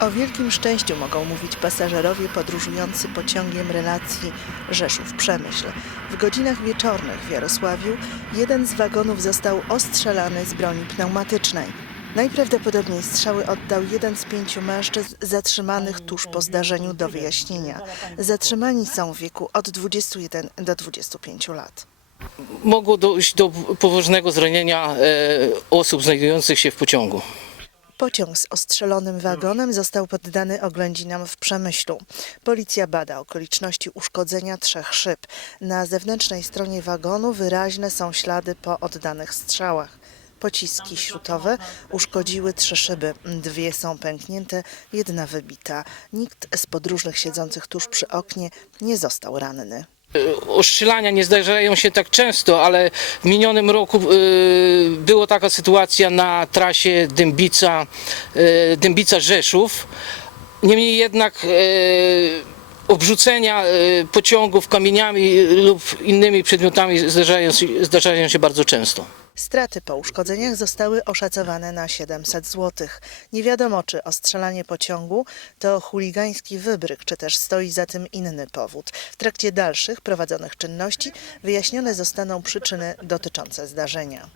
O wielkim szczęściu mogą mówić pasażerowie podróżujący pociągiem relacji Rzeszów-Przemyśl. W godzinach wieczornych w Jarosławiu jeden z wagonów został ostrzelany z broni pneumatycznej. Najprawdopodobniej strzały oddał jeden z pięciu mężczyzn zatrzymanych tuż po zdarzeniu do wyjaśnienia. Zatrzymani są w wieku od 21 do 25 lat. mogło dojść do poważnego zranienia e, osób znajdujących się w pociągu. Pociąg z ostrzelonym wagonem został poddany oględzinom w Przemyślu. Policja bada okoliczności uszkodzenia trzech szyb. Na zewnętrznej stronie wagonu wyraźne są ślady po oddanych strzałach. Pociski śrutowe uszkodziły trzy szyby. Dwie są pęknięte, jedna wybita. Nikt z podróżnych siedzących tuż przy oknie nie został ranny. Ostrzelania nie zdarzają się tak często, ale w minionym roku e, była taka sytuacja na trasie Dębica, e, Dębica Rzeszów. Niemniej jednak obrzucenia pociągów kamieniami lub innymi przedmiotami zdarzają, zdarzają się bardzo często. Straty po uszkodzeniach zostały oszacowane na 700 zł. Nie wiadomo, czy ostrzelanie pociągu to chuligański wybryk, czy też stoi za tym inny powód. W trakcie dalszych prowadzonych czynności wyjaśnione zostaną przyczyny dotyczące zdarzenia.